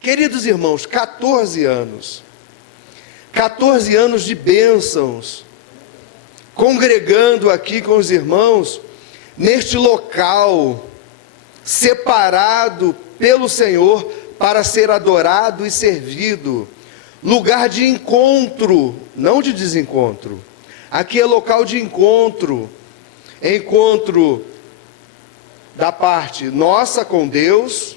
Queridos irmãos, 14 anos. 14 anos de bênçãos, congregando aqui com os irmãos, neste local, separado pelo Senhor para ser adorado e servido, lugar de encontro, não de desencontro. Aqui é local de encontro, encontro da parte nossa com Deus,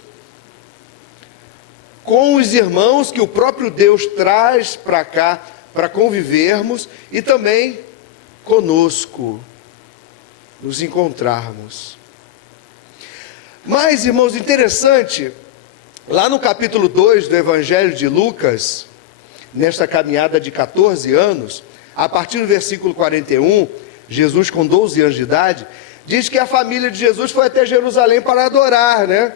com os irmãos que o próprio Deus traz para cá, para convivermos, e também conosco, nos encontrarmos. Mas, irmãos, interessante, lá no capítulo 2 do Evangelho de Lucas, nesta caminhada de 14 anos, a partir do versículo 41, Jesus com 12 anos de idade, diz que a família de Jesus foi até Jerusalém para adorar, né?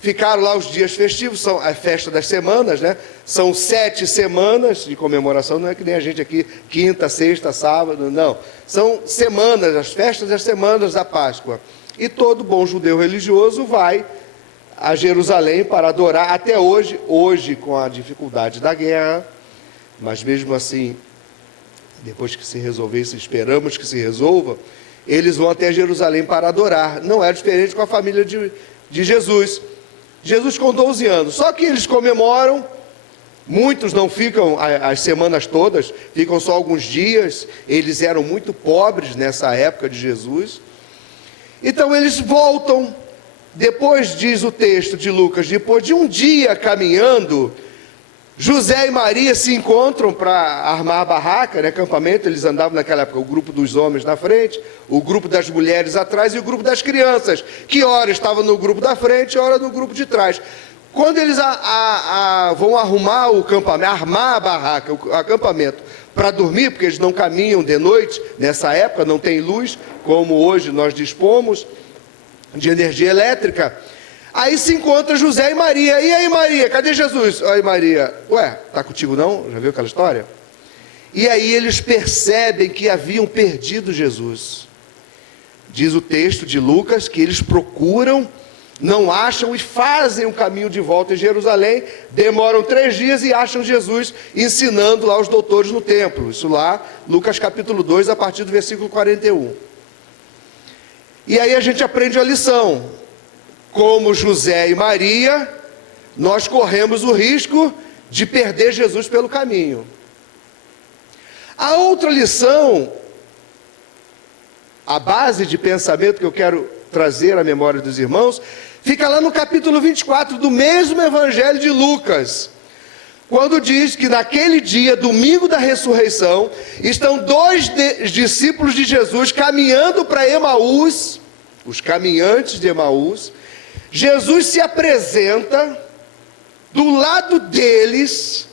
Ficaram lá os dias festivos, são a festa das semanas, né? São 7 semanas de comemoração, não é que nem a gente aqui, quinta, sexta, sábado, não. São semanas, as festas das semanas da Páscoa. E todo bom judeu religioso vai a Jerusalém para adorar, até hoje com a dificuldade da guerra, mas mesmo assim, depois que se resolver isso, esperamos que se resolva, eles vão até Jerusalém para adorar. Não é diferente com a família de Jesus. Jesus com 12 anos, só que eles comemoram, muitos não ficam as semanas todas, ficam só alguns dias, eles eram muito pobres nessa época de Jesus, então eles voltam, depois diz o texto de Lucas, depois de um dia caminhando, José e Maria se encontram para armar a barraca, né, acampamento, eles andavam naquela época, o grupo dos homens na frente, o grupo das mulheres atrás e o grupo das crianças, que ora estava no grupo da frente, ora no grupo de trás. Quando eles vão arrumar o acampamento, armar a barraca, o acampamento, para dormir, porque eles não caminham de noite, nessa época não tem luz, como hoje nós dispomos de energia elétrica. Aí se encontra José e Maria. E aí, Maria, cadê Jesus? Aí Maria, ué, tá contigo não? Já viu aquela história? E aí eles percebem que haviam perdido Jesus. Diz o texto de Lucas que eles procuram, não acham e fazem o caminho de volta em Jerusalém, demoram 3 dias e acham Jesus ensinando lá os doutores no templo. Isso lá, Lucas capítulo 2, a partir do versículo 41. E aí a gente aprende a lição. Como José e Maria, nós corremos o risco de perder Jesus pelo caminho. A outra lição, a base de pensamento que eu quero trazer à memória dos irmãos, fica lá no capítulo 24 do mesmo Evangelho de Lucas, quando diz que naquele dia, domingo da ressurreição, estão 2 discípulos de Jesus caminhando para Emaús, os caminhantes de Emaús. Jesus se apresenta do lado deles,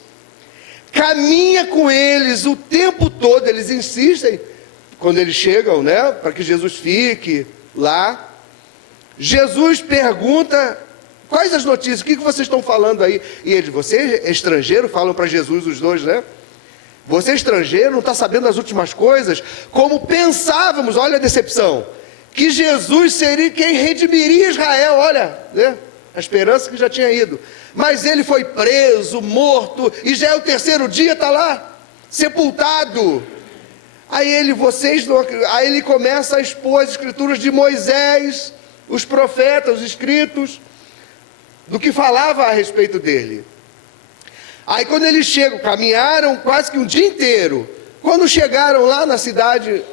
caminha com eles o tempo todo, eles insistem, quando eles chegam, né, para que Jesus fique lá. Jesus pergunta, quais as notícias, o que vocês estão falando aí? E eles, você é estrangeiro? Falam para Jesus os dois, né? Você é estrangeiro, não está sabendo as últimas coisas? Como pensávamos, olha a decepção, que Jesus seria quem redimiria Israel, olha, né? A esperança que já tinha ido, mas ele foi preso, morto, e já é o 3º dia, está lá, sepultado. Aí ele começa a expor as escrituras de Moisés, os profetas, os escritos, do que falava a respeito dele. Aí quando eles chegam, caminharam quase que um dia inteiro, quando chegaram lá na cidade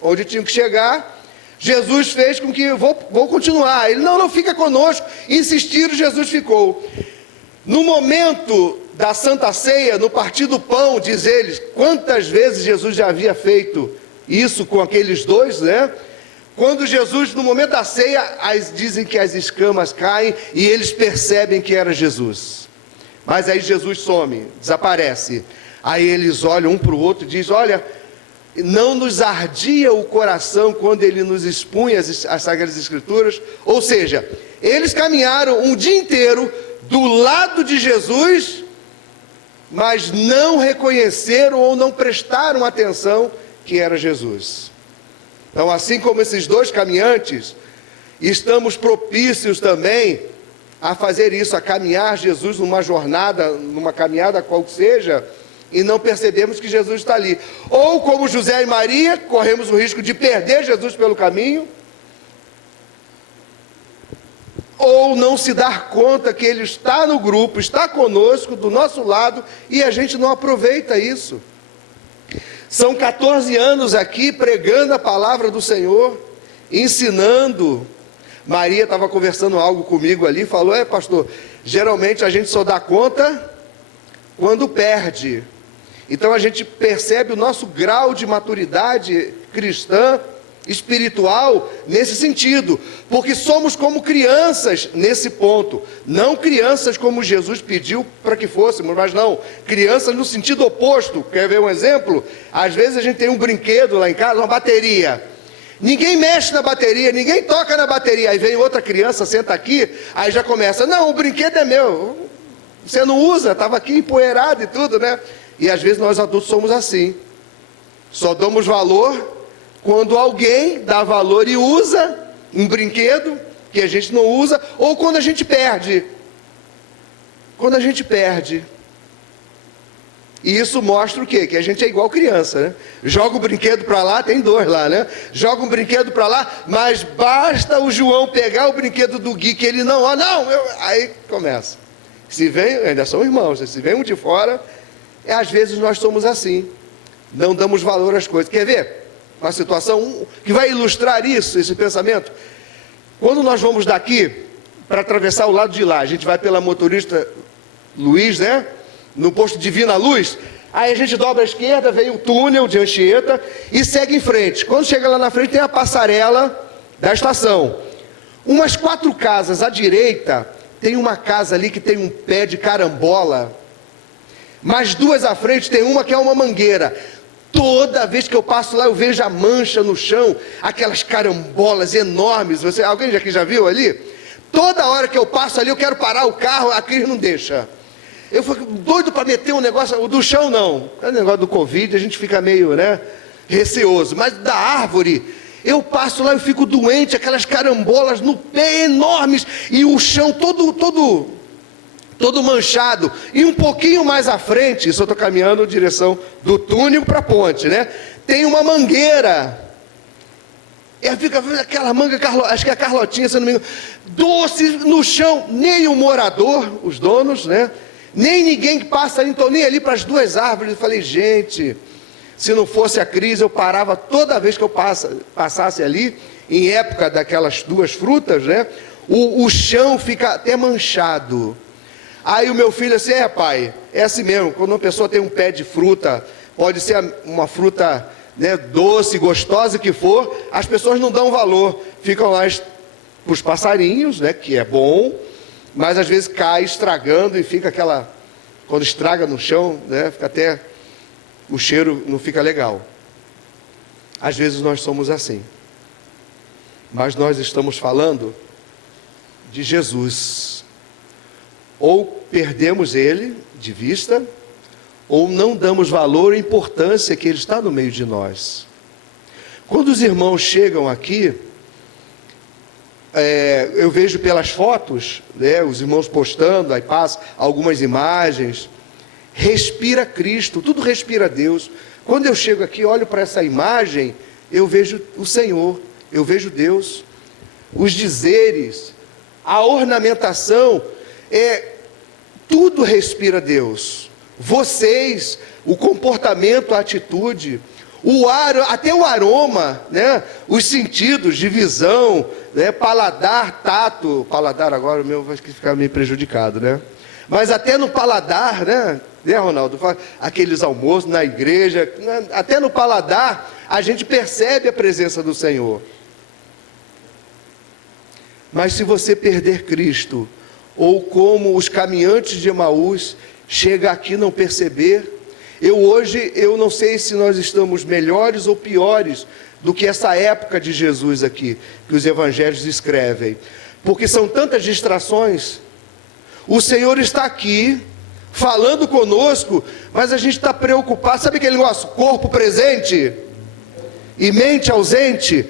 onde tinham que chegar, Jesus fez com que, vou continuar. Ele, não, fica conosco. Insistiram, Jesus ficou. No momento da Santa Ceia, no partir do pão, diz eles, quantas vezes Jesus já havia feito isso com aqueles 2, né? Quando Jesus, no momento da ceia, dizem que as escamas caem e eles percebem que era Jesus. Mas aí Jesus some, desaparece. Aí eles olham um para o outro e dizem, olha, não nos ardia o coração quando ele nos expunha as Sagradas Escrituras? Ou seja, eles caminharam um dia inteiro do lado de Jesus, mas não reconheceram ou não prestaram atenção que era Jesus. Então, assim como esses 2 caminhantes, estamos propícios também a fazer isso, a caminhar Jesus numa jornada, numa caminhada qual seja, e não percebemos que Jesus está ali. Ou como José e Maria, corremos o risco de perder Jesus pelo caminho, ou não se dar conta que Ele está no grupo, está conosco, do nosso lado, e a gente não aproveita isso. São 14 anos aqui pregando a palavra do Senhor, ensinando. Maria estava conversando algo comigo ali, falou: pastor, geralmente a gente só dá conta quando perde. Então a gente percebe o nosso grau de maturidade cristã, espiritual, nesse sentido, porque somos como crianças nesse ponto, não crianças como Jesus pediu para que fôssemos, mas não, crianças no sentido oposto. Quer ver um exemplo? Às vezes a gente tem um brinquedo lá em casa, uma bateria, ninguém mexe na bateria, ninguém toca na bateria, aí vem outra criança, senta aqui, aí já começa: não, o brinquedo é meu, você não usa, estava aqui empoeirado e tudo, né? E às vezes nós adultos somos assim, só damos valor quando alguém dá valor e usa um brinquedo que a gente não usa, ou quando a gente perde. Quando a gente perde. E isso mostra o quê? Que a gente é igual criança, né? Joga o brinquedo para lá, tem dois lá, né? Joga um brinquedo para lá, mas basta o João pegar o brinquedo do Gui, que ele não, aí começa. Se vem, ainda são irmãos, se vem um de fora, às vezes nós somos assim, não damos valor às coisas. Quer ver uma situação que vai ilustrar isso, esse pensamento? Quando nós vamos daqui para atravessar o lado de lá, a gente vai pela Motorista Luiz, né? No posto Divina Luz, aí a gente dobra à esquerda, vem o túnel de Anchieta e segue em frente. Quando chega lá na frente tem a passarela da estação. Umas 4 casas à direita, tem uma casa ali que tem um pé de carambola, mais 2 à frente tem uma que é uma mangueira. Toda vez que eu passo lá eu vejo a mancha no chão, aquelas carambolas enormes. Alguém aqui já viu ali? Toda hora que eu passo ali eu quero parar o carro, a Cris não deixa. Eu fico doido para meter um negócio, o do chão não, o negócio do Covid a gente fica meio, né, receoso, mas da árvore, eu passo lá, eu fico doente, aquelas carambolas no pé enormes, e o chão todo manchado, e um pouquinho mais à frente, isso eu estou caminhando em direção do túnel para a ponte, né, tem uma mangueira, e fica aquela manga, acho que é a Carlotinha, se não me engano, doce no chão, nem o morador, os donos, né, nem ninguém que passa ali, então nem ali para as 2 árvores. Eu falei: gente, se não fosse a crise, eu parava toda vez que eu passasse ali, em época daquelas 2 frutas, né? O chão fica até manchado. Aí o meu filho assim: pai, é assim mesmo, quando uma pessoa tem um pé de fruta, pode ser uma fruta, né, doce, gostosa que for, as pessoas não dão valor, ficam lá para os passarinhos, né, que é bom, mas às vezes cai estragando e fica aquela, quando estraga no chão, né, fica até, o cheiro não fica legal. Às vezes nós somos assim, mas nós estamos falando de Jesus. Ou perdemos Ele de vista, ou não damos valor e importância que Ele está no meio de nós. Quando os irmãos chegam aqui, eu vejo pelas fotos, né, os irmãos postando, aí passa algumas imagens, respira Cristo, tudo respira Deus. Quando eu chego aqui, olho para essa imagem, eu vejo o Senhor, eu vejo Deus, os dizeres, a ornamentação, tudo respira Deus. Vocês, o comportamento, a atitude, o ar, até o aroma, né? Os sentidos de visão, né? Paladar, tato, paladar agora o meu vai ficar meio prejudicado, né? Mas até no paladar, né, Ronaldo? Aqueles almoços na igreja, até no paladar a gente percebe a presença do Senhor. Mas se você perder Cristo, ou como os caminhantes de Emaús, chega aqui e não perceber, hoje eu não sei se nós estamos melhores ou piores do que essa época de Jesus aqui, que os evangelhos descrevem, porque são tantas distrações. O Senhor está aqui, falando conosco, mas a gente está preocupado, sabe aquele negócio, corpo presente e mente ausente?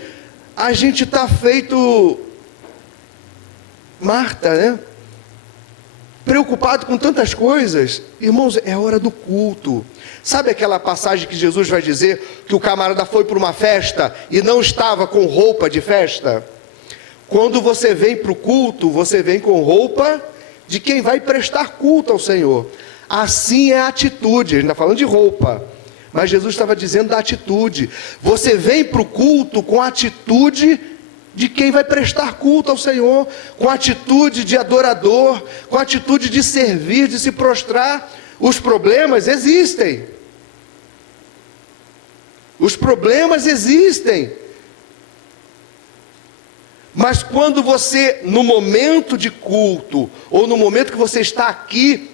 A gente está feito Marta, né? preocupado com tantas coisas. Irmãos, é hora do culto. Sabe aquela passagem que Jesus vai dizer que o camarada foi para uma festa e não estava com roupa de festa? Quando você vem para o culto, você vem com roupa de quem vai prestar culto ao Senhor. Assim é a atitude. A gente está falando de roupa, mas Jesus estava dizendo da atitude. Você vem para o culto com a atitude de quem vai prestar culto ao Senhor, com a atitude de adorador, com a atitude de servir, de se prostrar. Os problemas existem. Os problemas existem. Mas quando você, no momento de culto, ou no momento que você está aqui,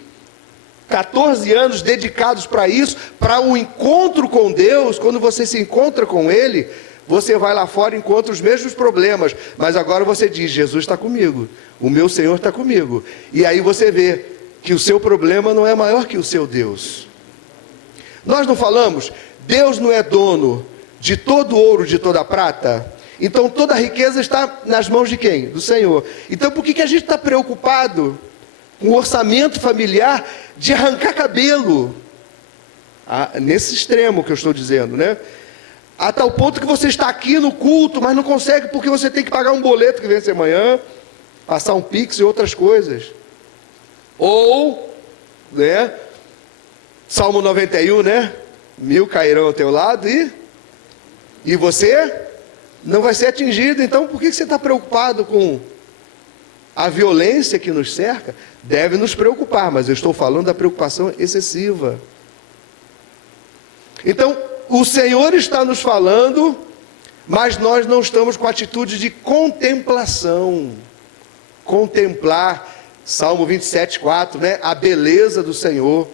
14 anos dedicados para isso, para um encontro com Deus, quando você se encontra com Ele, você vai lá fora e encontra os mesmos problemas, mas agora você diz: Jesus está comigo, o meu Senhor está comigo. E aí você vê que o seu problema não é maior que o seu Deus. Nós não falamos, Deus não é dono de todo ouro, de toda prata? Então toda a riqueza está nas mãos de quem? Do Senhor. Então por que a gente está preocupado com o orçamento familiar de arrancar cabelo? Nesse extremo que eu estou dizendo, né? A tal ponto que você está aqui no culto, mas não consegue porque você tem que pagar um boleto que vence amanhã, passar um Pix e outras coisas. Ou, né? Salmo 91, né? 1000 cairão ao teu lado e você não vai ser atingido. Então por que você está preocupado com a violência que nos cerca? Deve nos preocupar, mas eu estou falando da preocupação excessiva. Então, o Senhor está nos falando, mas nós não estamos com atitude de contemplação. Contemplar, Salmo 27:4, né? A beleza do Senhor.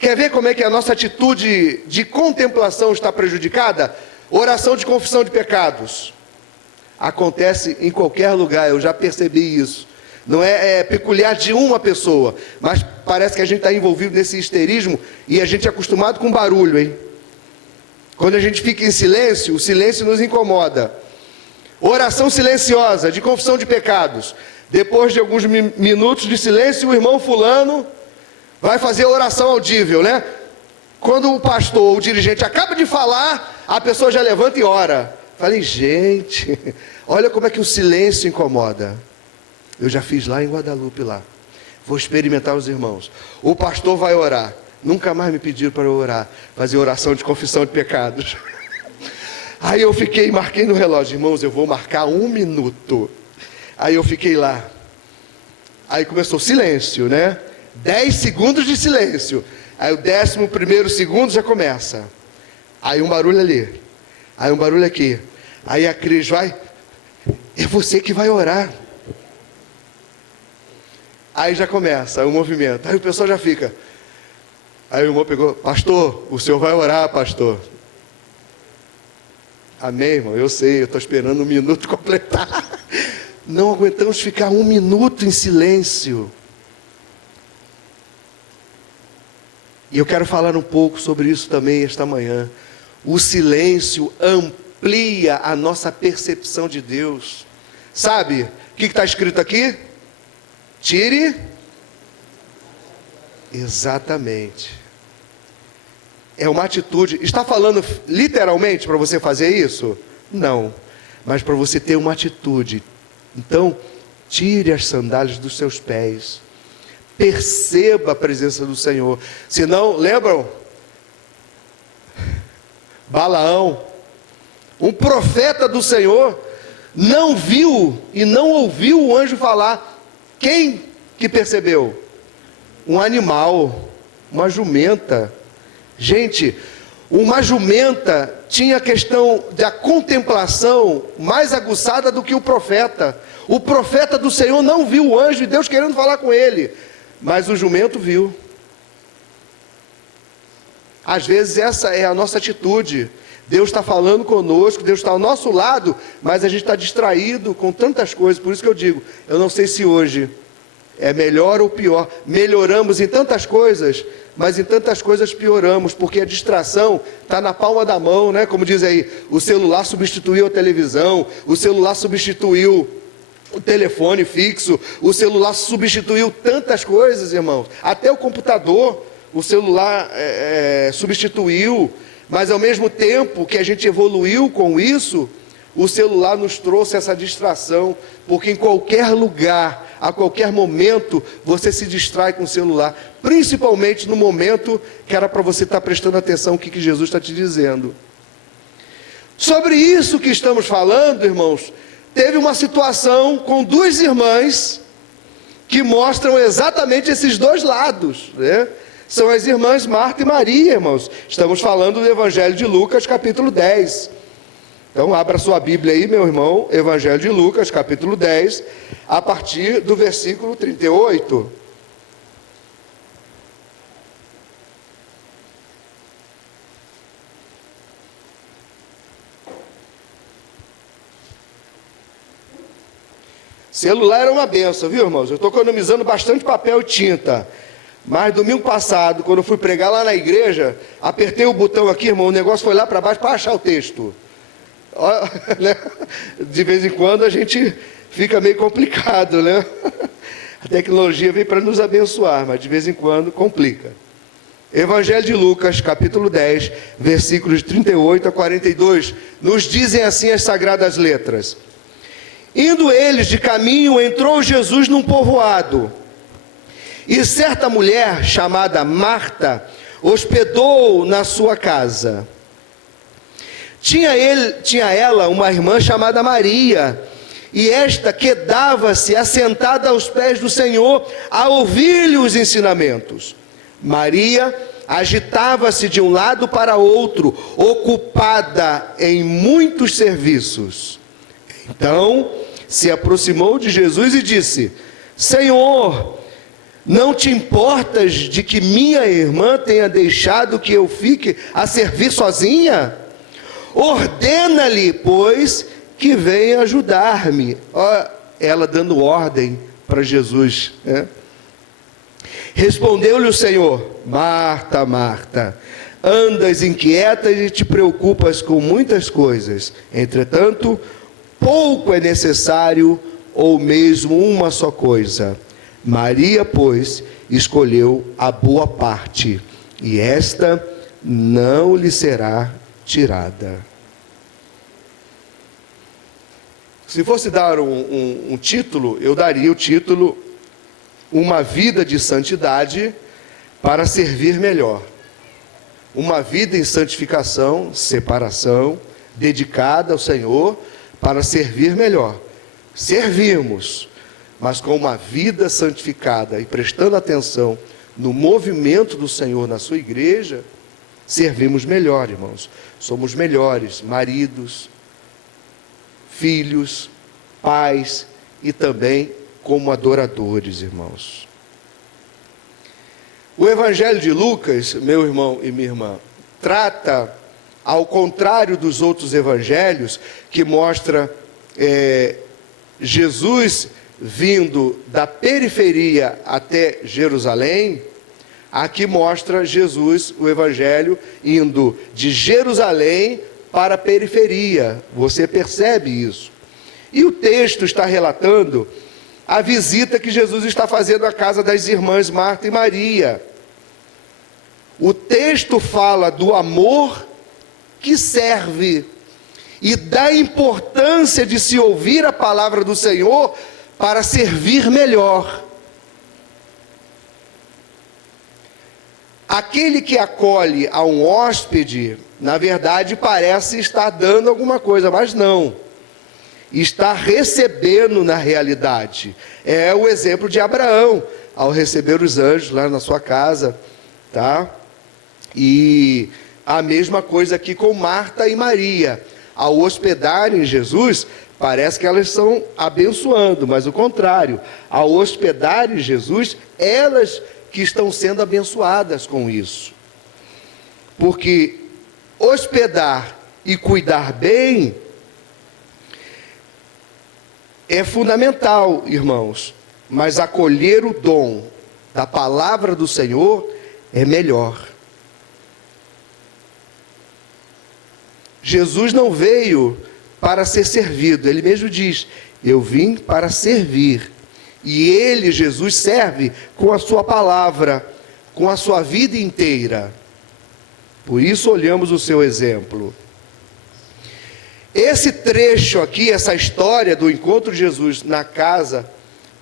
Quer ver como é que a nossa atitude de contemplação está prejudicada? Oração de confissão de pecados. Acontece em qualquer lugar, eu já percebi isso. Não é peculiar de uma pessoa, mas parece que a gente está envolvido nesse histerismo e a gente é acostumado com barulho, hein? Quando a gente fica em silêncio, o silêncio nos incomoda. Oração silenciosa de confissão de pecados. Depois de alguns minutos de silêncio, o irmão fulano vai fazer a oração audível, né? Quando o pastor ou o dirigente acaba de falar, a pessoa já levanta e ora. Falei, gente, olha como é que o silêncio incomoda. Eu já fiz lá em Guadalupe lá. Vou experimentar os irmãos. O pastor vai orar. Nunca mais me pediram para eu orar, fazer oração de confissão de pecados. Aí eu marquei no relógio, irmãos, eu vou marcar 1 minuto. Aí eu fiquei lá. Aí começou silêncio, né? 10 segundos de silêncio. Aí o 11º segundo já começa. Aí um barulho ali. Aí um barulho aqui. Aí a Cris vai. É você que vai orar. Aí já começa o movimento. Aí o pessoal já fica. Aí o irmão pegou, pastor, o senhor vai orar, pastor. Amém, irmão, eu sei, eu estou esperando 1 minuto completar. Não aguentamos ficar 1 minuto em silêncio. E eu quero falar um pouco sobre isso também esta manhã. O silêncio amplia a nossa percepção de Deus. Sabe, o que está escrito aqui? Tire. Exatamente. É uma atitude. Está falando literalmente para você fazer isso? Não. Mas para você ter uma atitude. Então, tire as sandálias dos seus pés. Perceba a presença do Senhor. Se não, lembram? Balaão, um profeta do Senhor, não viu e não ouviu o anjo falar. Quem que percebeu? Um animal, uma jumenta. Gente, uma jumenta tinha a questão da contemplação mais aguçada do que o profeta. O profeta do Senhor não viu o anjo e Deus querendo falar com ele, mas o jumento viu. Às vezes essa é a nossa atitude. Deus está falando conosco, Deus está ao nosso lado, mas a gente está distraído com tantas coisas. Por isso que eu digo, eu não sei se hoje é melhor ou pior. Melhoramos em tantas coisas, mas em tantas coisas pioramos, porque a distração está na palma da mão, né? Como diz aí, o celular substituiu a televisão, o celular substituiu O telefone fixo, o celular substituiu tantas coisas, irmãos. Até o computador, o celular substituiu. Mas ao mesmo tempo que a gente evoluiu com isso, o celular nos trouxe essa distração. Porque em qualquer lugar, a qualquer momento, você se distrai com o celular. Principalmente no momento que era para você estar prestando atenção no que Jesus está te dizendo. Sobre isso que estamos falando, irmãos, teve uma situação com duas irmãs que mostram exatamente esses dois lados, né? São as irmãs Marta e Maria, irmãos. Estamos falando do Evangelho de Lucas, capítulo 10. Então, abra sua Bíblia aí, meu irmão, Evangelho de Lucas, capítulo 10, a partir do versículo 38. Celular era uma benção, viu, irmãos? Eu estou economizando bastante papel e tinta. Mas domingo passado, quando eu fui pregar lá na igreja, apertei o botão aqui, irmão, o negócio foi lá para baixo para achar o texto. De vez em quando a gente fica meio complicado, né? A tecnologia veio para nos abençoar, mas de vez em quando complica. Evangelho de Lucas, capítulo 10, versículos de 38 a 42, nos dizem assim as sagradas letras. Indo eles de caminho, entrou Jesus num povoado, e certa mulher, chamada Marta, hospedou-o na sua casa. Tinha ela uma irmã chamada Maria, e esta quedava-se assentada aos pés do Senhor, a ouvir-lhe os ensinamentos. Maria agitava-se de um lado para outro, ocupada em muitos serviços. Então se aproximou de Jesus e disse: Senhor, não te importas de que minha irmã tenha deixado que eu fique a servir sozinha? Ordena-lhe, pois, que venha ajudar-me. Ela dando ordem para Jesus, né? Respondeu-lhe o Senhor: Marta, Marta, andas inquieta e te preocupas com muitas coisas. Entretanto, pouco é necessário, ou mesmo uma só coisa. Maria, pois, escolheu a boa parte, e esta não lhe será tirada. Se fosse dar um título, eu daria o título Uma Vida de Santidade para Servir Melhor. Uma vida em santificação, separação, dedicada ao Senhor para servir melhor. Servirmos, mas com uma vida santificada e prestando atenção no movimento do Senhor na sua igreja, servimos melhor, irmãos. Somos melhores maridos, filhos, pais e também como adoradores, irmãos. O Evangelho de Lucas, meu irmão e minha irmã, trata, ao contrário dos outros evangelhos, que mostra Jesus vindo da periferia até Jerusalém, aqui mostra Jesus, o evangelho, indo de Jerusalém para a periferia. Você percebe isso? E o texto está relatando a visita que Jesus está fazendo à casa das irmãs Marta e Maria. O texto fala do amor que serve e da importância de se ouvir a palavra do Senhor para servir melhor. Aquele que acolhe a um hóspede, na verdade, parece estar dando alguma coisa, mas não. Está recebendo na realidade. É o exemplo de Abraão, ao receber os anjos lá na sua casa, tá? E a mesma coisa aqui com Marta e Maria. Ao hospedarem Jesus, parece que elas estão abençoando, mas o contrário. Ao hospedarem Jesus, elas que estão sendo abençoadas com isso. Porque hospedar e cuidar bem é fundamental, irmãos. Mas acolher o dom da palavra do Senhor é melhor. Jesus não veio para ser servido, ele mesmo diz: Eu vim para servir. E ele, Jesus, serve com a sua palavra, com a sua vida inteira. Por isso olhamos o seu exemplo. Esse trecho aqui, essa história do encontro de Jesus na casa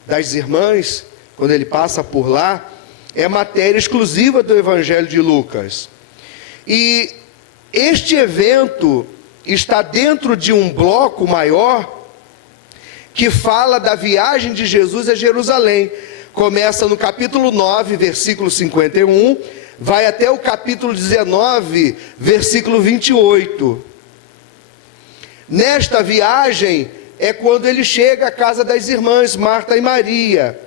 das irmãs, quando ele passa por lá, é matéria exclusiva do Evangelho de Lucas. E este evento está dentro de um bloco maior que fala da viagem de Jesus a Jerusalém. Começa no capítulo 9, versículo 51, vai até o capítulo 19, versículo 28. Nesta viagem é quando ele chega à casa das irmãs Marta e Maria.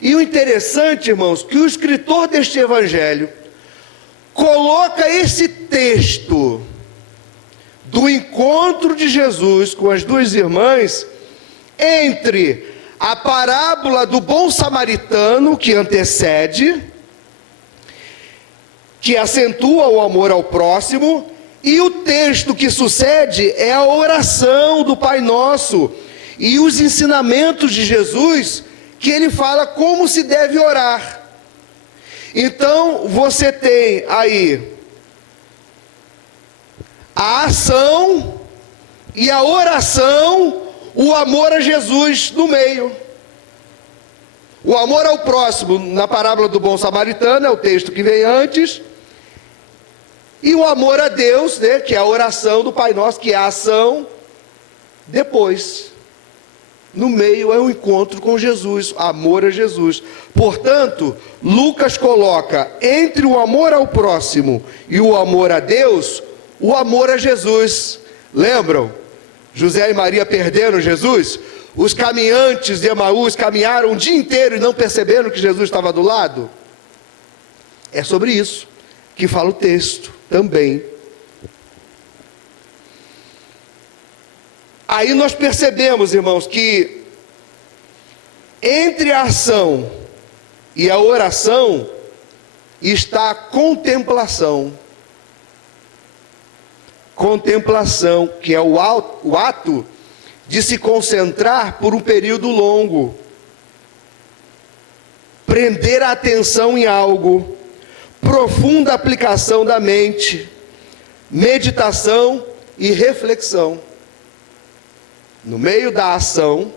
E o interessante, irmãos, que o escritor deste evangelho coloca esse texto do encontro de Jesus com as duas irmãs entre a parábola do bom samaritano, que antecede, que acentua o amor ao próximo, e o texto que sucede é a oração do Pai Nosso e os ensinamentos de Jesus, que ele fala como se deve orar. Então você tem aí a ação e a oração, o amor a Jesus no meio. O amor ao próximo, na parábola do bom samaritano, é o texto que vem antes. E o amor a Deus, né, que é a oração do Pai Nosso, que é a ação, depois. No meio é o encontro com Jesus, amor a Jesus. Portanto, Lucas coloca entre o amor ao próximo e o amor a Deus, o amor a Jesus. Lembram? José e Maria perderam Jesus? Os caminhantes de Emaús caminharam o dia inteiro e não perceberam que Jesus estava do lado? É sobre isso que fala o texto também. Aí nós percebemos, irmãos, que entre a ação e a oração está a contemplação. Contemplação, que é o ato de se concentrar por um período longo, prender a atenção em algo, profunda aplicação da mente, meditação e reflexão. No meio da ação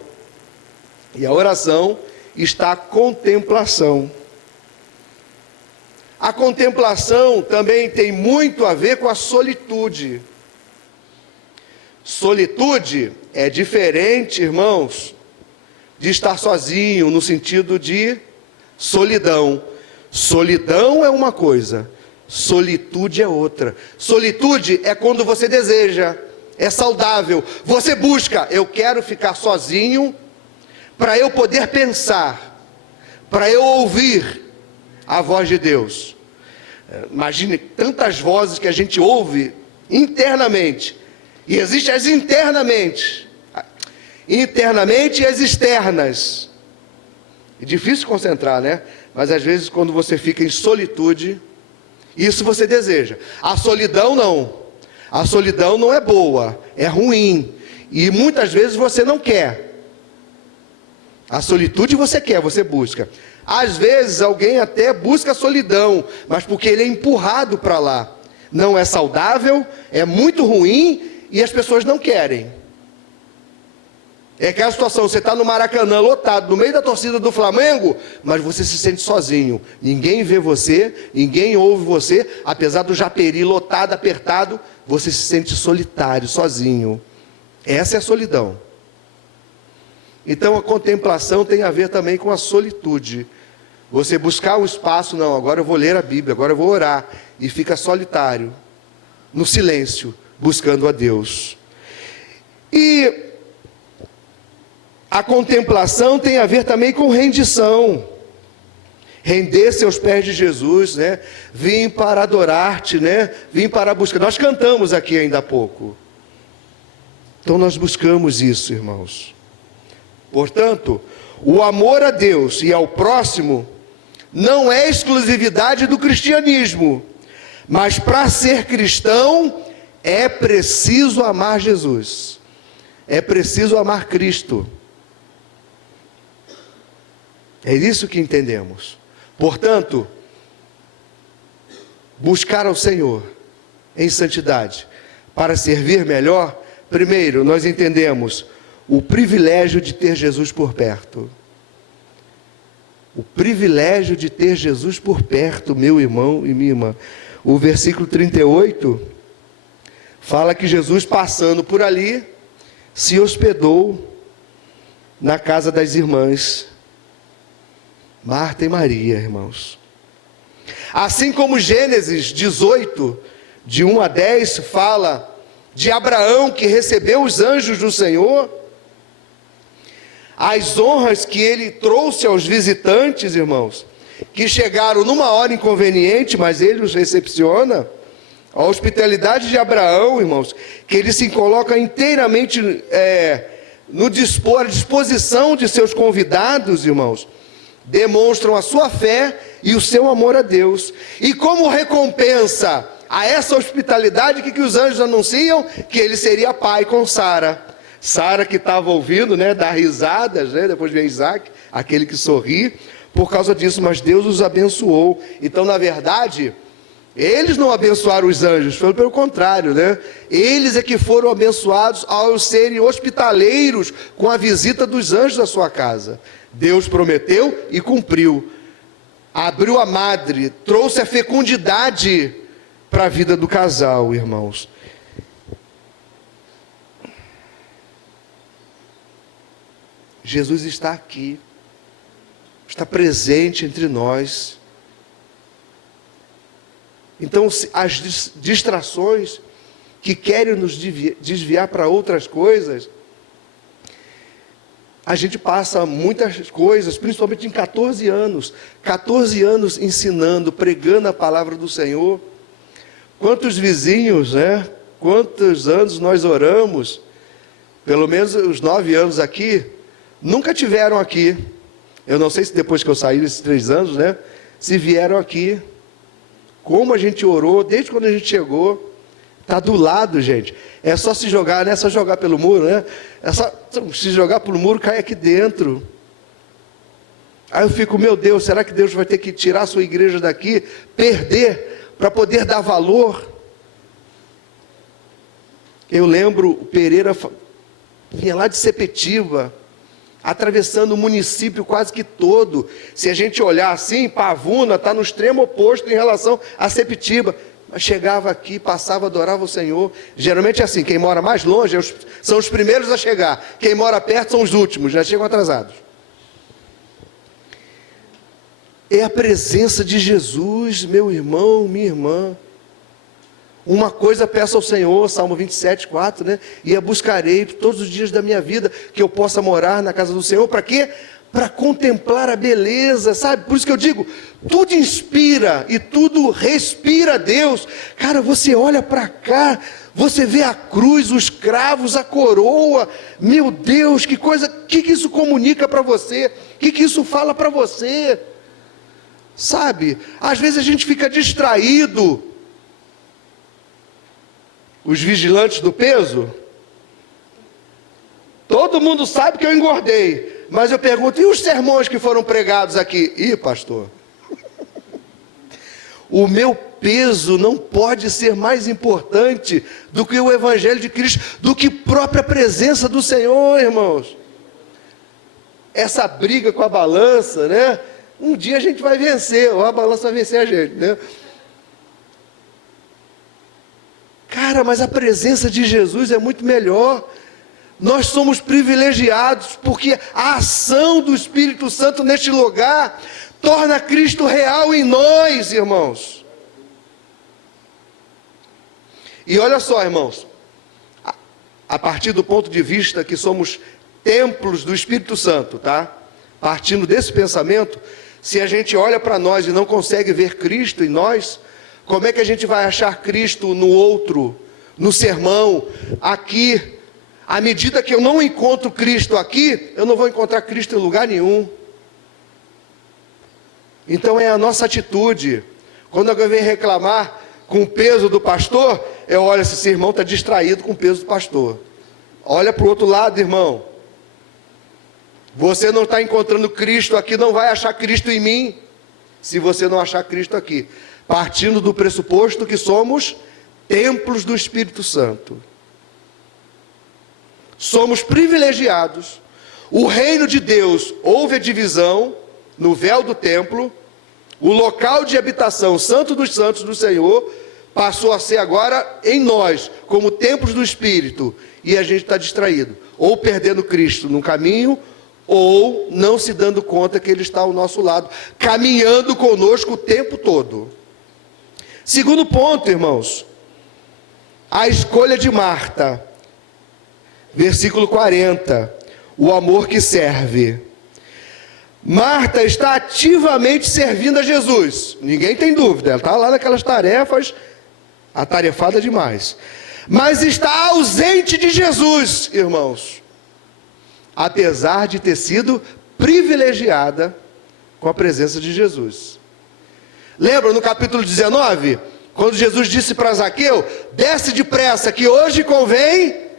e a oração está a contemplação. A contemplação também tem muito a ver com a solitude. Solitude é diferente, irmãos, de estar sozinho, no sentido de solidão. Solidão é uma coisa, solitude é outra. Solitude é quando você deseja, é saudável. Você busca, eu quero ficar sozinho para eu poder pensar, para eu ouvir a voz de Deus. Imagine tantas vozes que a gente ouve internamente. E existem as internamente e as externas. É difícil concentrar, né? Mas às vezes quando você fica em solitude, isso você deseja. A solidão não. A solidão não é boa, é ruim. E muitas vezes você não quer. A solitude você quer, você busca. Às vezes alguém até busca a solidão, mas porque ele é empurrado para lá. Não é saudável, é muito ruim e as pessoas não querem. É aquela situação, você está no Maracanã lotado, no meio da torcida do Flamengo, mas você se sente sozinho. Ninguém vê você, ninguém ouve você, apesar do Japeri lotado, apertado, você se sente solitário, sozinho. Essa é a solidão. Então a contemplação tem a ver também com a solitude. Você buscar o espaço, não, agora eu vou ler a Bíblia, agora eu vou orar, e fica solitário, no silêncio, buscando a Deus. E a contemplação tem a ver também com rendição. Render-se aos pés de Jesus, né? Vim para adorar-te, né? Vim para buscar. Nós cantamos aqui ainda há pouco. Então nós buscamos isso, irmãos. Portanto, o amor a Deus e ao próximo não é exclusividade do cristianismo, mas para ser cristão é preciso amar Jesus. É preciso amar Cristo. É isso que entendemos. Portanto, buscar ao Senhor em santidade para servir melhor, primeiro, nós entendemos o privilégio de ter Jesus por perto. O privilégio de ter Jesus por perto, meu irmão e minha irmã. O versículo 38 fala que Jesus, passando por ali, se hospedou na casa das irmãs Marta e Maria, irmãos. Assim como Gênesis 18, de 1 a 10, fala de Abraão que recebeu os anjos do Senhor, as honras que ele trouxe aos visitantes, irmãos, que chegaram numa hora inconveniente, mas ele os recepciona. A hospitalidade de Abraão, irmãos, que ele se coloca inteiramente à disposição de seus convidados, irmãos, demonstram a sua fé e o seu amor a Deus. E como recompensa a essa hospitalidade, que os anjos anunciam? Que ele seria pai com Sara. Sara, que estava ouvindo, dar risadas, depois vem Isaac, aquele que sorri, por causa disso, mas Deus os abençoou. Então, na verdade, eles não abençoaram os anjos, foi pelo contrário, Eles é que foram abençoados ao serem hospitaleiros com a visita dos anjos à sua casa. Deus prometeu e cumpriu. Abriu a madre, trouxe a fecundidade para a vida do casal, irmãos. Jesus está aqui, está presente entre nós. Então, as distrações que querem nos desviar para outras coisas, a gente passa muitas coisas, principalmente em 14 anos. 14 anos ensinando, pregando a palavra do Senhor. Quantos vizinhos, Quantos anos nós oramos? Pelo menos os 9 anos aqui, nunca tiveram aqui. Eu não sei se depois que eu saí desses 3 anos, se vieram aqui. Como a gente orou, desde quando a gente chegou. Está do lado, gente. É só se jogar, não é só jogar pelo muro, É só se jogar pelo muro, cai aqui dentro. Aí eu fico, meu Deus, será que Deus vai ter que tirar a sua igreja daqui, perder, para poder dar valor? Eu lembro, o Pereira vinha lá de Sepetiba, atravessando o município quase que todo. Se a gente olhar assim, Pavuna está no extremo oposto em relação a Sepetiba. Mas chegava aqui, passava, adorava o Senhor. Geralmente é assim, quem mora mais longe são os primeiros a chegar. Quem mora perto são os últimos, já chegam atrasados. É a presença de Jesus, meu irmão, minha irmã. Uma coisa peço ao Senhor, Salmo 27, 4, E a buscarei todos os dias da minha vida, que eu possa morar na casa do Senhor. Para quê? Para contemplar a beleza, sabe? Por isso que eu digo, tudo inspira e tudo respira Deus. Cara, você olha para cá, você vê a cruz, os cravos, a coroa. Meu Deus, que coisa, o que isso comunica para você? O que isso fala para você? Sabe? Às vezes a gente fica distraído. Os vigilantes do peso, todo mundo sabe que eu engordei, mas eu pergunto, e os sermões que foram pregados aqui? Ih, pastor, o meu peso não pode ser mais importante do que o Evangelho de Cristo, do que a própria presença do Senhor, irmãos. Essa briga com a balança, um dia a gente vai vencer, ou a balança vai vencer a gente, Cara, mas a presença de Jesus é muito melhor. Nós somos privilegiados, porque a ação do Espírito Santo neste lugar torna Cristo real em nós, irmãos. E olha só, irmãos, a partir do ponto de vista que somos templos do Espírito Santo, Partindo desse pensamento, se a gente olha para nós e não consegue ver Cristo em nós, como é que a gente vai achar Cristo no outro, no sermão, aqui? À medida que eu não encontro Cristo aqui, eu não vou encontrar Cristo em lugar nenhum. Então é a nossa atitude. Quando alguém vem reclamar com o peso do pastor, eu olho assim, esse irmão está distraído com o peso do pastor. Olha para o outro lado, irmão. Você não está encontrando Cristo aqui, não vai achar Cristo em mim, se você não achar Cristo aqui. Partindo do pressuposto que somos templos do Espírito Santo. Somos privilegiados. O reino de Deus, houve a divisão no véu do templo. O local de habitação, Santo dos Santos do Senhor, passou a ser agora em nós, como templos do Espírito. E a gente está distraído, ou perdendo Cristo no caminho, ou não se dando conta que Ele está ao nosso lado, caminhando conosco o tempo todo. Segundo ponto, irmãos, a escolha de Marta. Versículo 40, o amor que serve. Marta está ativamente servindo a Jesus, ninguém tem dúvida, ela está lá naquelas tarefas, atarefada demais. Mas está ausente de Jesus, irmãos, apesar de ter sido privilegiada com a presença de Jesus. Lembra no capítulo 19, quando Jesus disse para Zaqueu: desce depressa que hoje convém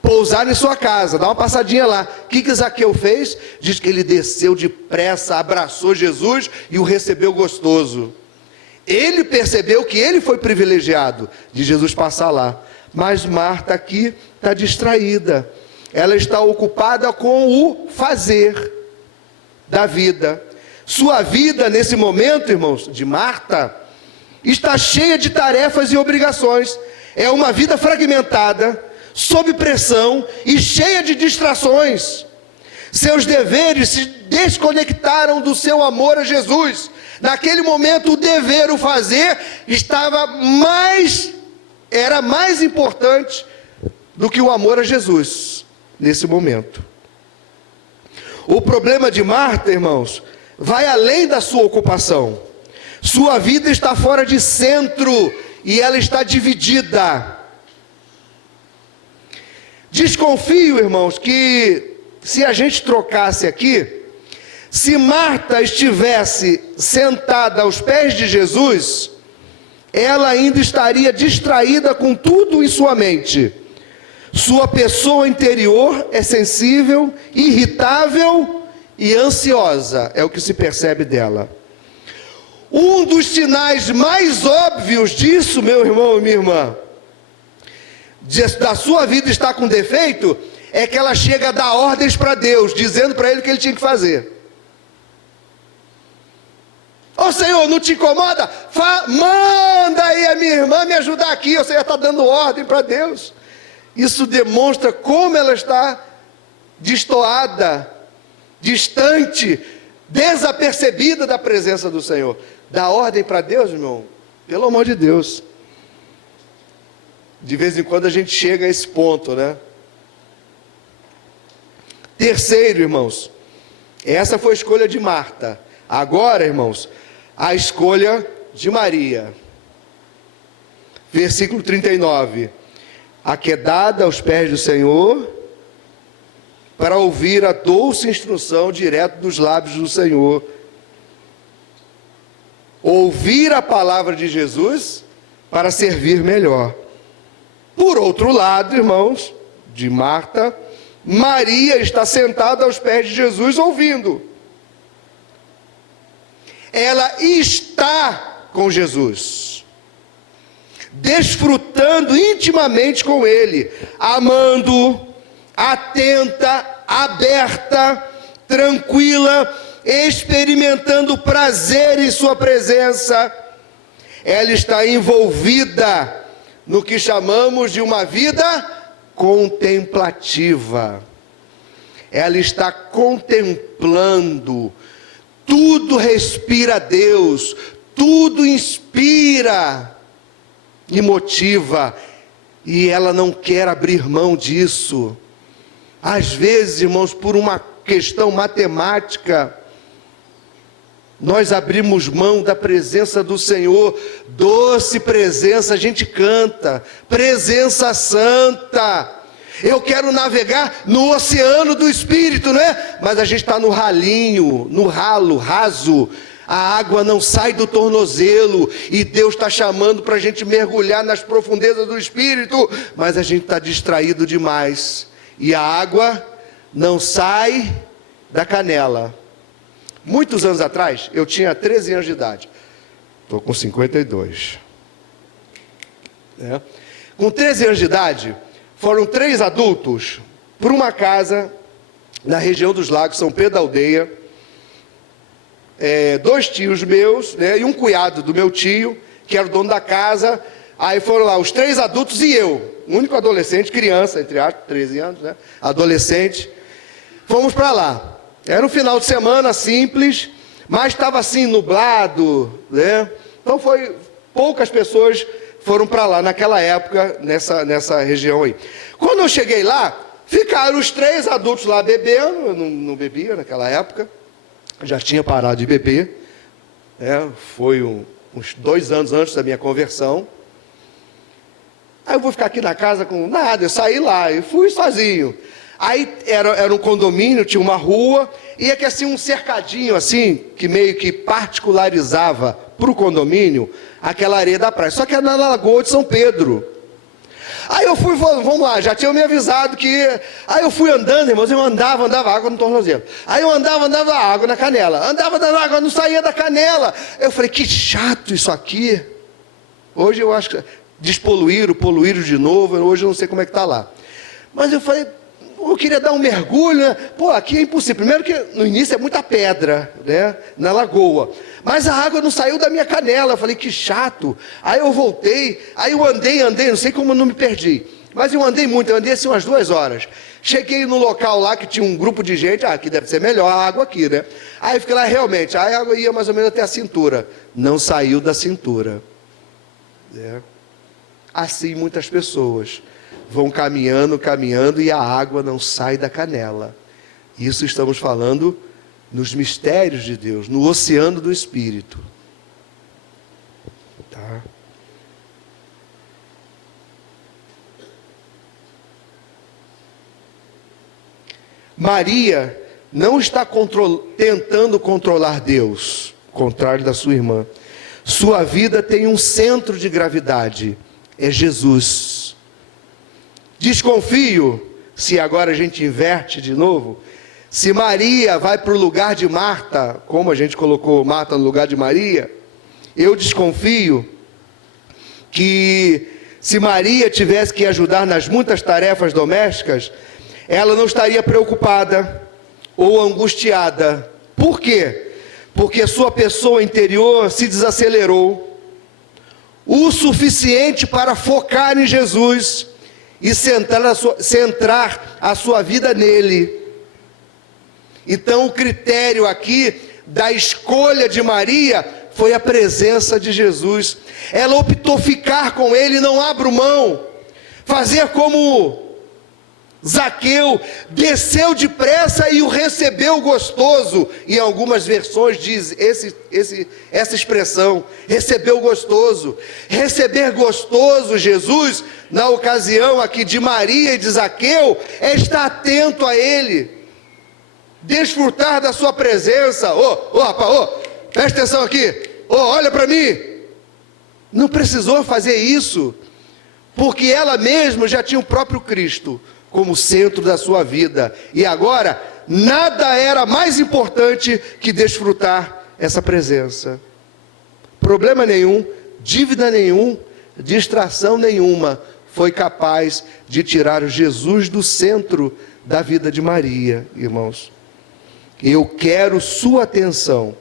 pousar em sua casa, dá uma passadinha lá. O que Zaqueu fez? Diz que ele desceu depressa, abraçou Jesus e o recebeu gostoso. Ele percebeu que ele foi privilegiado de Jesus passar lá. Mas Marta aqui está distraída. Ela está ocupada com o fazer da vida. Sua vida nesse momento, irmãos, de Marta, está cheia de tarefas e obrigações. É uma vida fragmentada, sob pressão e cheia de distrações. Seus deveres se desconectaram do seu amor a Jesus. Naquele momento o dever, o fazer, era mais importante do que o amor a Jesus, nesse momento. O problema de Marta, irmãos, vai além da sua ocupação. Sua vida está fora de centro e ela está dividida. Desconfio, irmãos, que se a gente trocasse aqui, se Marta estivesse sentada aos pés de Jesus, ela ainda estaria distraída com tudo em sua mente. Sua pessoa interior é sensível, irritável e ansiosa, é o que se percebe dela. Um dos sinais mais óbvios disso, meu irmão e minha irmã, da sua vida está com defeito, é que ela chega a dar ordens para Deus, dizendo para Ele o que Ele tinha que fazer. Ô Senhor, não te incomoda? Manda aí a minha irmã me ajudar aqui. Você já está dando ordem para Deus. Isso demonstra como ela está destoada, distante, desapercebida da presença do Senhor. Dá ordem para Deus, irmão? Pelo amor de Deus. De vez em quando a gente chega a esse ponto, né? Terceiro, irmãos, essa foi a escolha de Marta. Agora, irmãos, a escolha de Maria. Versículo 39. Aquedada aos pés do Senhor, para ouvir a doce instrução direto dos lábios do Senhor. Ouvir a palavra de Jesus para servir melhor. Por outro lado, irmãos, de Marta, Maria está sentada aos pés de Jesus ouvindo. Ela está com Jesus, desfrutando intimamente com Ele, amando, atenta, aberta, tranquila, experimentando prazer em sua presença. Ela está envolvida no que chamamos de uma vida contemplativa. Ela está contemplando. Tudo respira Deus, tudo inspira e motiva, e ela não quer abrir mão disso. Às vezes, irmãos, por uma questão matemática, nós abrimos mão da presença do Senhor. Doce presença, a gente canta, presença santa. Eu quero navegar no oceano do Espírito, não é? Mas a gente está no ralinho, no ralo, raso. A água não sai do tornozelo, e Deus está chamando para a gente mergulhar nas profundezas do Espírito, mas a gente está distraído demais, e a água não sai da canela. Muitos anos atrás, eu tinha 13 anos de idade, estou com 52, com 13 anos de idade, foram 3 adultos para uma casa na região dos Lagos, São Pedro da Aldeia, 2 tios meus, e um cunhado do meu tio, que era o dono da casa. Aí foram lá os 3 adultos e eu, o único adolescente, criança, entre aspas, 13 anos, adolescente. Fomos para lá. Era um final de semana simples, mas estava assim nublado, Então poucas pessoas foram para lá naquela época, nessa região aí. Quando eu cheguei lá, ficaram os 3 adultos lá bebendo. Eu não bebia naquela época, já tinha parado de beber, foi uns 2 anos antes da minha conversão. Aí eu vou ficar aqui na casa com nada, eu saí lá e fui sozinho. Aí era um condomínio, tinha uma rua, e é que assim um cercadinho assim, que meio que particularizava para o condomínio aquela areia da praia, só que era na Lagoa de São Pedro. Aí eu fui, vamos lá, já tinham me avisado que... Aí eu fui andando, irmãos, eu andava água no tornozelo. Aí eu andava água na canela. Andava água, não saía da canela. Eu falei, que chato isso aqui. Hoje eu acho que poluíram de novo, hoje eu não sei como é que está lá. Mas eu falei, eu queria dar um mergulho, Pô, aqui é impossível. Primeiro que no início é muita pedra, na lagoa. Mas a água não saiu da minha canela. Eu falei, que chato. Aí eu voltei, aí eu andei, não sei como eu não me perdi. Mas eu andei muito, eu andei assim umas 2 horas. Cheguei no local lá que tinha um grupo de gente, aqui deve ser melhor a água aqui, Aí eu fiquei lá, realmente, a água ia mais ou menos até a cintura. Não saiu da cintura. Assim muitas pessoas vão caminhando, e a água não sai da canela. Isso estamos falando nos mistérios de Deus, no oceano do Espírito. Tá? Maria não está tentando controlar Deus, ao contrário da sua irmã. Sua vida tem um centro de gravidade, é Jesus. Desconfio, se agora a gente inverte de novo, se Maria vai para o lugar de Marta, como a gente colocou Marta no lugar de Maria, eu desconfio que se Maria tivesse que ajudar nas muitas tarefas domésticas, ela não estaria preocupada ou angustiada. Por quê? Porque sua pessoa interior se desacelerou o suficiente para focar em Jesus e centrar a sua vida nele. Então o critério aqui da escolha de Maria foi a presença de Jesus. Ela optou ficar com ele, não abro mão, fazer como Zaqueu, desceu depressa e o recebeu gostoso. Em algumas versões diz essa expressão, recebeu gostoso. Receber gostoso Jesus, na ocasião aqui de Maria e de Zaqueu, é estar atento a ele, desfrutar da sua presença. Presta atenção aqui, olha para mim. Não precisou fazer isso, porque ela mesma já tinha o próprio Cristo como centro da sua vida, e agora nada era mais importante que desfrutar essa presença. Problema nenhum, dívida nenhum, distração nenhuma foi capaz de tirar Jesus do centro da vida de Maria, irmãos. Eu quero sua atenção,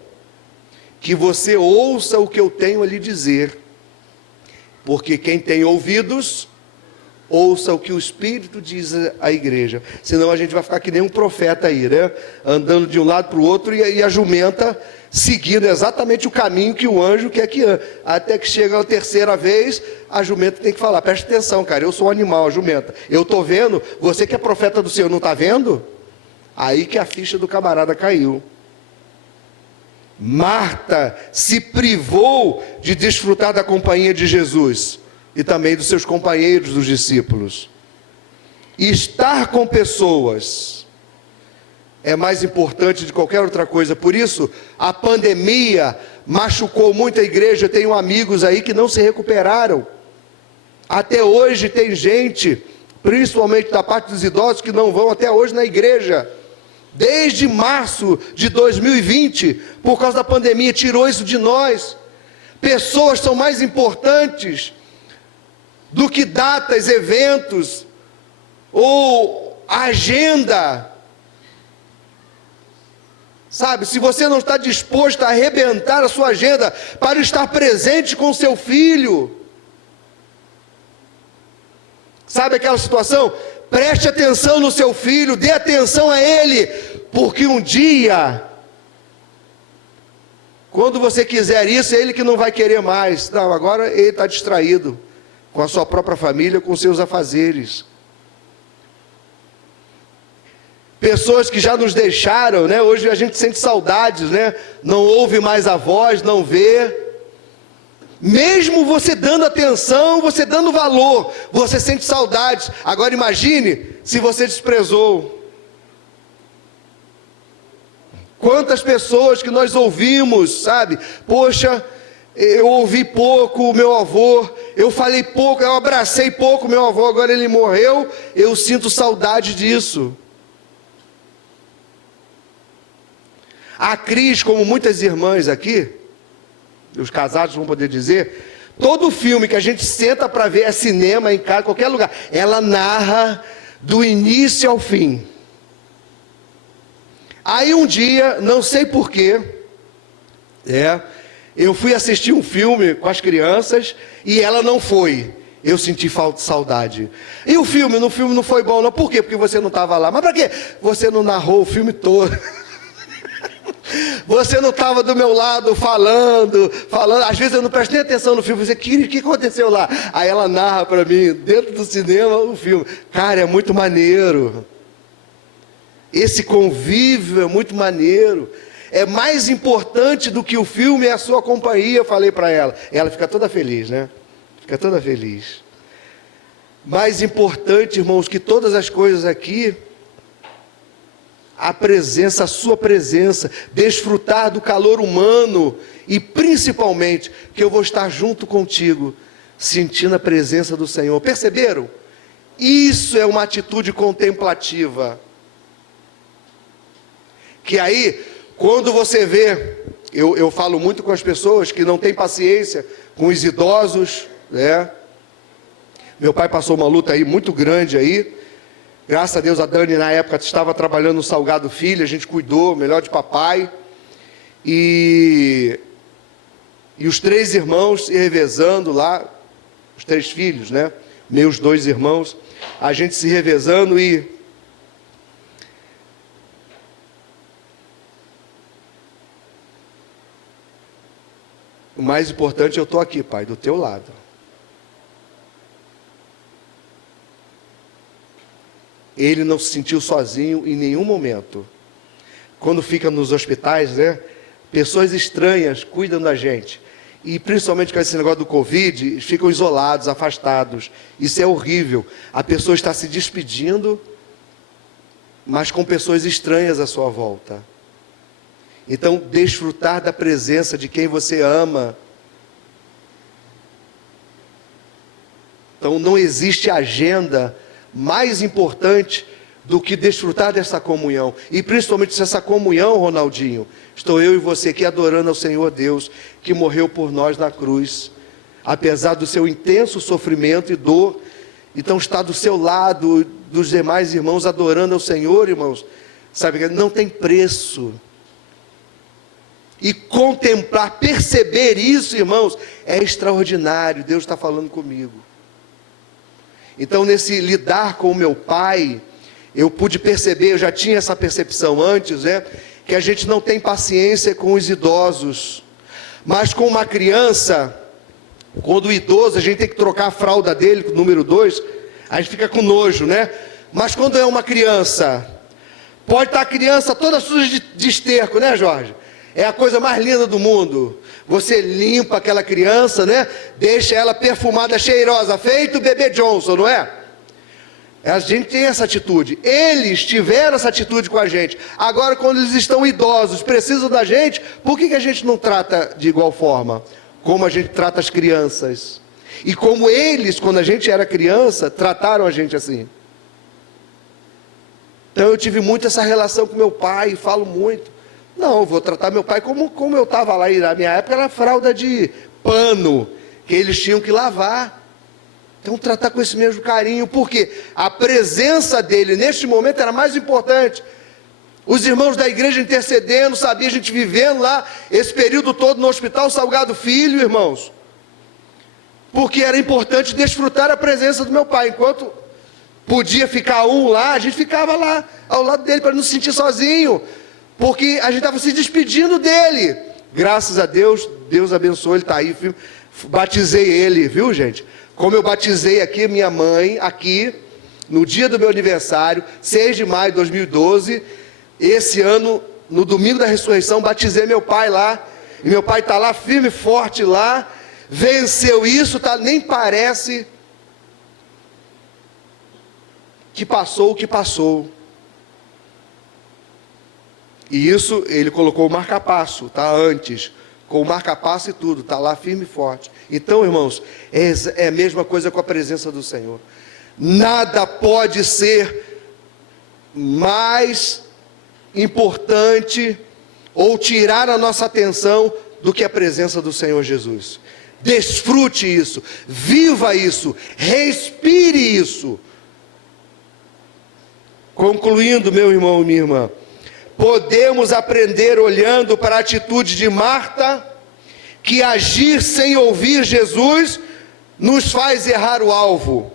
que você ouça o que eu tenho a lhe dizer, porque quem tem ouvidos, ouça o que o Espírito diz à igreja. Senão a gente vai ficar que nem um profeta aí, andando de um lado para o outro, e a jumenta seguindo exatamente o caminho que o anjo quer que ande. Até que chega a 3ª vez, a jumenta tem que falar, presta atenção, cara, eu sou um animal, a jumenta, eu estou vendo, você que é profeta do Senhor, não está vendo? Aí que a ficha do camarada caiu. Marta se privou de desfrutar da companhia de Jesus e também dos seus companheiros, dos discípulos. Estar com pessoas é mais importante de qualquer outra coisa. Por isso, a pandemia machucou muito a igreja. Eu tenho amigos aí que não se recuperaram. Até hoje tem gente, principalmente da parte dos idosos, que não vão até hoje na igreja. Desde março de 2020, por causa da pandemia, tirou isso de nós. Pessoas são mais importantes do que datas, eventos, ou agenda. Sabe, se você não está disposto a arrebentar a sua agenda para estar presente com seu filho, sabe aquela situação? Preste atenção no seu filho, dê atenção a ele, porque um dia, quando você quiser isso, é ele que não vai querer mais. Não, agora ele está distraído com a sua própria família, com seus afazeres. Pessoas que já nos deixaram, né? Hoje a gente sente saudades, né? Não ouve mais a voz, não vê. Mesmo você dando atenção, você dando valor, você sente saudades. Agora imagine se você desprezou. Quantas pessoas que nós ouvimos, sabe? Poxa, eu ouvi pouco o meu avô, eu falei pouco, eu abracei pouco o meu avô, agora ele morreu, eu sinto saudade disso. A Cris, como muitas irmãs aqui, os casados vão poder dizer, todo filme que a gente senta para ver, é cinema, em casa, qualquer lugar, ela narra do início ao fim. Aí um dia, não sei porquê, eu fui assistir um filme com as crianças e ela não foi. Eu senti falta de saudade. E o filme? No filme não foi bom, não. Por quê? Porque você não estava lá. Mas para quê? Você não narrou o filme todo. Você não estava do meu lado falando. Às vezes eu não presto nem atenção no filme. Você, o que aconteceu lá? Aí ela narra para mim, dentro do cinema, o filme. Cara, é muito maneiro. Esse convívio é muito maneiro. É mais importante do que o filme é a sua companhia, eu falei para ela. Ela fica toda feliz, né? Fica toda feliz. Mais importante, irmãos, que todas as coisas aqui, a presença, a sua presença, desfrutar do calor humano e principalmente que eu vou estar junto contigo, sentindo a presença do Senhor. Perceberam? Isso é uma atitude contemplativa. Que aí, quando você vê, eu falo muito com as pessoas que não têm paciência com os idosos, né? Meu pai passou uma luta aí muito grande aí. Graças a Deus a Dani na época estava trabalhando no Salgado Filho, a gente cuidou, melhor de papai. E os 3 irmãos se revezando lá, os 3 filhos, né? Meus 2 irmãos, a gente se revezando e o mais importante, eu estou aqui, pai, do teu lado. Ele não se sentiu sozinho em nenhum momento. Quando fica nos hospitais, né? Pessoas estranhas cuidam da gente. E principalmente com esse negócio do Covid, ficam isolados, afastados. Isso é horrível. A pessoa está se despedindo, mas com pessoas estranhas à sua volta. Então, desfrutar da presença de quem você ama. Então, não existe agenda mais importante do que desfrutar dessa comunhão. E principalmente se essa comunhão, Ronaldinho, estou eu e você aqui adorando ao Senhor Deus, que morreu por nós na cruz. Apesar do seu intenso sofrimento e dor, então está do seu lado, dos demais irmãos, adorando ao Senhor, irmãos. Sabe, não tem preço. E contemplar, perceber isso, irmãos, é extraordinário. Deus está falando comigo. Então, nesse lidar com o meu pai, eu pude perceber, eu já tinha essa percepção antes, né? Que a gente não tem paciência com os idosos. Mas com uma criança, quando o idoso, a gente tem que trocar a fralda dele, número 2, a gente fica com nojo, né? Mas quando é uma criança, pode estar a criança toda suja de esterco, né, Jorge? É a coisa mais linda do mundo. Você limpa aquela criança, né? Deixa ela perfumada, cheirosa, feito o bebê Johnson, não é? A gente tem essa atitude. Eles tiveram essa atitude com a gente. Agora, quando eles estão idosos, precisam da gente, por que a gente não trata de igual forma? Como a gente trata as crianças. E como eles, quando a gente era criança, trataram a gente assim. Então eu tive muito essa relação com meu pai, falo muito. Não, eu vou tratar meu pai como eu estava lá, e na minha época era fralda de pano, que eles tinham que lavar. Então tratar com esse mesmo carinho, porque a presença dele neste momento era mais importante. Os irmãos da igreja intercedendo, sabia, a gente vivendo lá, esse período todo no Hospital Salgado Filho, irmãos. Porque era importante desfrutar a presença do meu pai. Enquanto podia ficar um lá, a gente ficava lá, ao lado dele, para não se sentir sozinho. Porque a gente estava se despedindo dele. Graças a Deus, Deus abençoou, ele está aí. Batizei ele, viu, gente? Como eu batizei aqui minha mãe, aqui, no dia do meu aniversário, 6 de maio de 2012, esse ano, no domingo da ressurreição, batizei meu pai lá, e meu pai está lá, firme e forte lá, venceu isso, tá, nem parece que passou o que passou. E isso, ele colocou o marca-passo, tá, antes, com o marca-passo e tudo, está lá firme e forte. Então, irmãos, é a mesma coisa com a presença do Senhor. Nada pode ser mais importante ou tirar a nossa atenção do que a presença do Senhor Jesus. Desfrute isso, viva isso, respire isso. Concluindo, meu irmão e minha irmã, podemos aprender olhando para a atitude de Marta, que agir sem ouvir Jesus nos faz errar o alvo.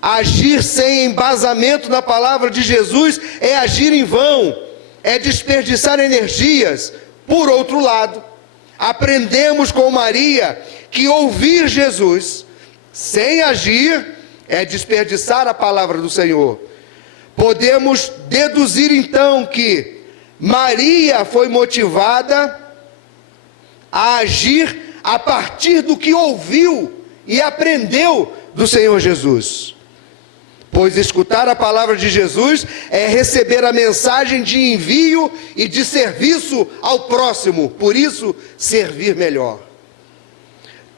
Agir sem embasamento na palavra de Jesus é agir em vão, é desperdiçar energias. Por outro lado, aprendemos com Maria que ouvir Jesus sem agir é desperdiçar a palavra do Senhor. Podemos deduzir então que Maria foi motivada a agir a partir do que ouviu e aprendeu do Senhor Jesus. Pois escutar a palavra de Jesus é receber a mensagem de envio e de serviço ao próximo, por isso servir melhor.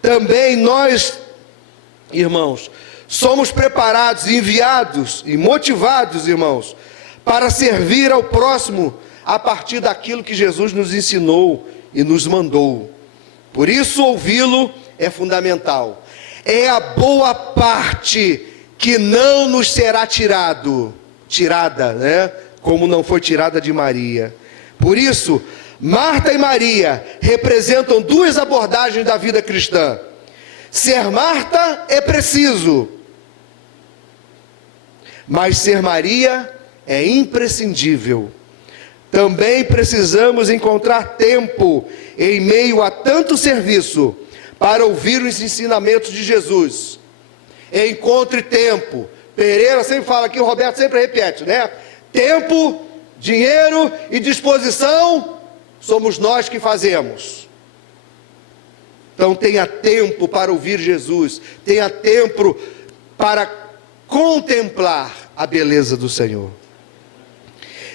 Também nós, irmãos, somos preparados, enviados e motivados, irmãos, para servir ao próximo a partir daquilo que Jesus nos ensinou e nos mandou. Por isso ouvi-lo é fundamental. É a boa parte que não nos será tirada, né? Como não foi tirada de Maria. Por isso, Marta e Maria representam duas abordagens da vida cristã. Ser Marta é preciso, mas ser Maria é imprescindível. Também precisamos encontrar tempo em meio a tanto serviço para ouvir os ensinamentos de Jesus. Encontre tempo. Pereira sempre fala aqui, o Roberto sempre repete, né? Tempo, dinheiro e disposição somos nós que fazemos. Então tenha tempo para ouvir Jesus, tenha tempo para contemplar a beleza do Senhor.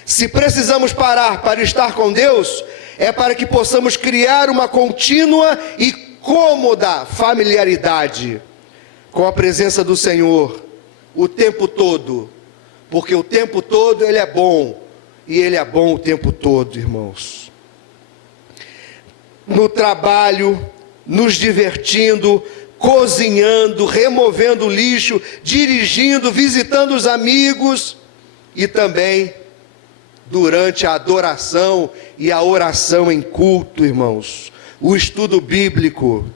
Se precisamos parar para estar com Deus, é para que possamos criar uma contínua e cômoda familiaridade com a presença do Senhor o tempo todo, porque o tempo todo Ele é bom, e Ele é bom o tempo todo, irmãos. No trabalho, nos divertindo, cozinhando, removendo lixo, dirigindo, visitando os amigos, e também durante a adoração e a oração em culto, irmãos, o estudo bíblico.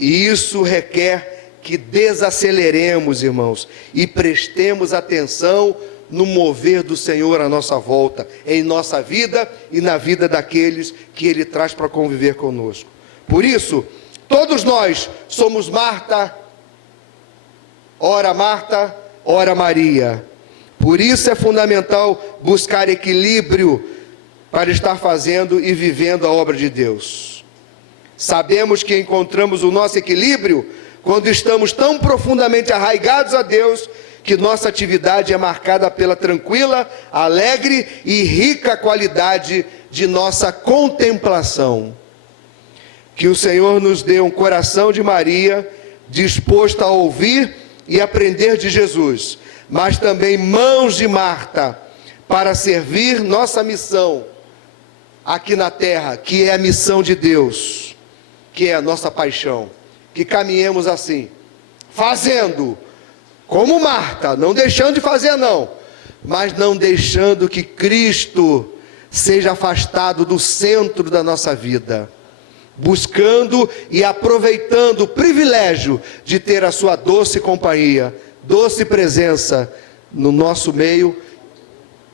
E isso requer que desaceleremos, irmãos, e prestemos atenção no mover do Senhor à nossa volta, em nossa vida e na vida daqueles que Ele traz para conviver conosco. Por isso, todos nós somos Marta, ora Maria. Por isso é fundamental buscar equilíbrio para estar fazendo e vivendo a obra de Deus. Sabemos que encontramos o nosso equilíbrio quando estamos tão profundamente arraigados a Deus que nossa atividade é marcada pela tranquila, alegre e rica qualidade de nossa contemplação. Que o Senhor nos dê um coração de Maria, disposto a ouvir e aprender de Jesus, mas também mãos de Marta, para servir nossa missão aqui na terra, que é a missão de Deus, que é a nossa paixão. Que caminhemos assim, fazendo como Marta, não deixando de fazer não, mas não deixando que Cristo seja afastado do centro da nossa vida, buscando e aproveitando o privilégio de ter a sua doce companhia, doce presença no nosso meio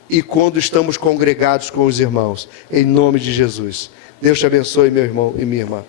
e quando estamos congregados com os irmãos, em nome de Jesus. Deus te abençoe, meu irmão e minha irmã.